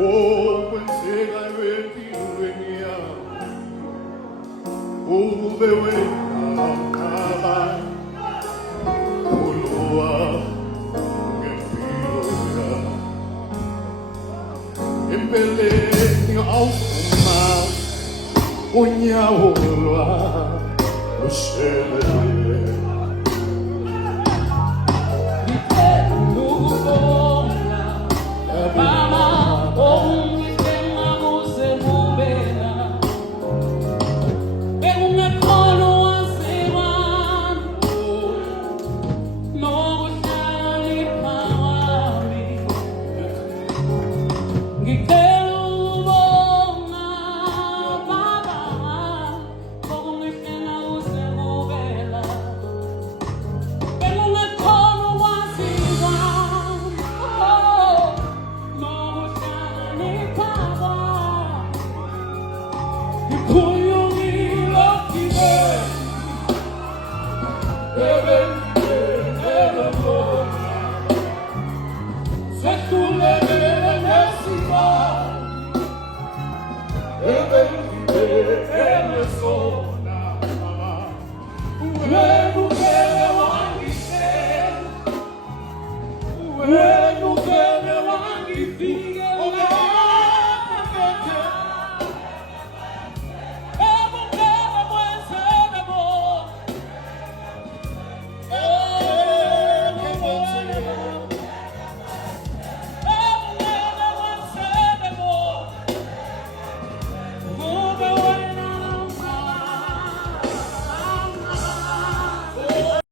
Oh, when say I will be with you. Oh, the way of Kabai. Oh, Lord, get you. Embele, you open mouth. Onya, oh, Lord, oh, share. When you